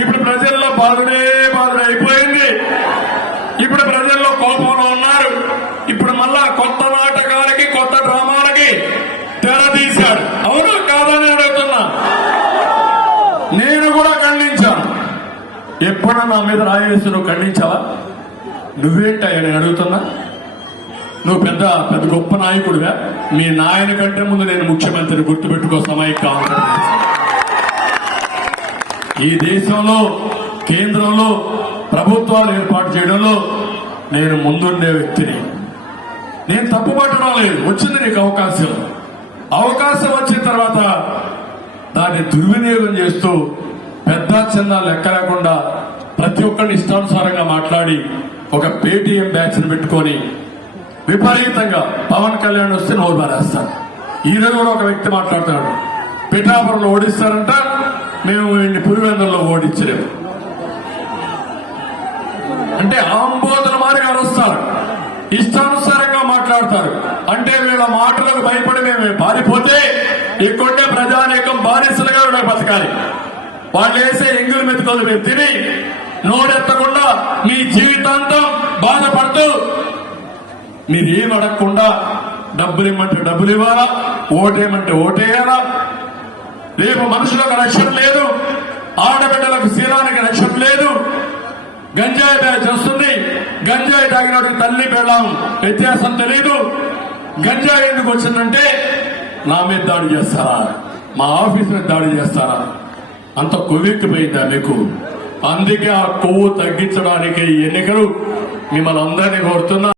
ఇప్పుడు ప్రజల్లో బాధుడే అయిపోయింది. ఇప్పుడు ప్రజల్లో కోపంలో ఉన్నారు. ఇప్పుడు మళ్ళా కొత్త నాటకాలకి కొత్త డ్రామాలకి తెర తీశాడు. అవునా కాదని అడుగుతున్నా. నేను కూడా ఖండించాను. ఎప్పుడన్నా నా మీద రాయేసి నువ్వు ఖండించావా? నువ్వేంటయ్యా నేను అడుగుతున్నా. నువ్వు పెద్ద గొప్ప నాయకుడిగా? మీ నాయన కంటే ముందు నేను ముఖ్యమంత్రిని గుర్తుపెట్టుకో. సమైక్య ఆంధ్రప్రదేశ్ ఈ దేశంలో కేంద్రంలో ప్రభుత్వాలు ఏర్పాటు చేయడంలో నేను ముందుండే వ్యక్తిని. నేను తప్పు పట్టడం లేదు. వచ్చింది నీకు అవకాశం వచ్చిన తర్వాత దాన్ని దుర్వినియోగం చేస్తూ పెద్ద చిన్న లెక్క లేకుండా ప్రతి ఒక్కరిని ఇష్టానుసారంగా మాట్లాడి ఒక పేటీఎం బ్యాచ్ ని పెట్టుకొని విపరీతంగా పవన్ కళ్యాణ్ వస్తే నోరు బారేస్తాడు. ఈ రోజు కూడా ఒక వ్యక్తి మాట్లాడుతున్నాడు, పిఠాపురంలో ఓడిస్తారంట, మేము వీడిని పులివెందుల్లో ఓడించలేము అంటే ఆంబోతుల మారిగా వస్తారు, ఇష్టానుసారంగా మాట్లాడతారు. అంటే వీళ్ళ మాటలకు భయపడి మేము పారిపోతే ఇక్కడే ప్రజానీకం బానిసలుగా వీళ్ళకి బతకాలి. వాళ్ళు వేసే ఎంగిలి మెతుకలు మీరు తిని నోడెత్తకుండా మీ జీవితాంతం బాధపడుతూ మీరేం అడగకుండా డబ్బులు ఇమ్మంటే డబ్బులు ఇవ్వాలా, ఓటేయమంటే ఓటేయాలా. రేపు మనుషులకు రక్షణ లేదు, ఆడబిడ్డలకు శీలానికి రక్షణ లేదు. గంజాయి బ్యాచ్ వస్తుంది, గంజాయి తాగినట్టు తల్లి పెళ్ళాం వ్యత్యాసం తెలీదు. గంజాయి ఎందుకు వచ్చిందంటే నా మీద దాడి చేస్తారా, మా ఆఫీస్ మీద దాడి చేస్తారా? అంత కొవ్వెక్కిపోయిందా మీకు? అందుకే ఆ కొవ్వు తగ్గించడానికి ఎన్నికలు మిమ్మల్ని అందరినీ కోరుతున్నా.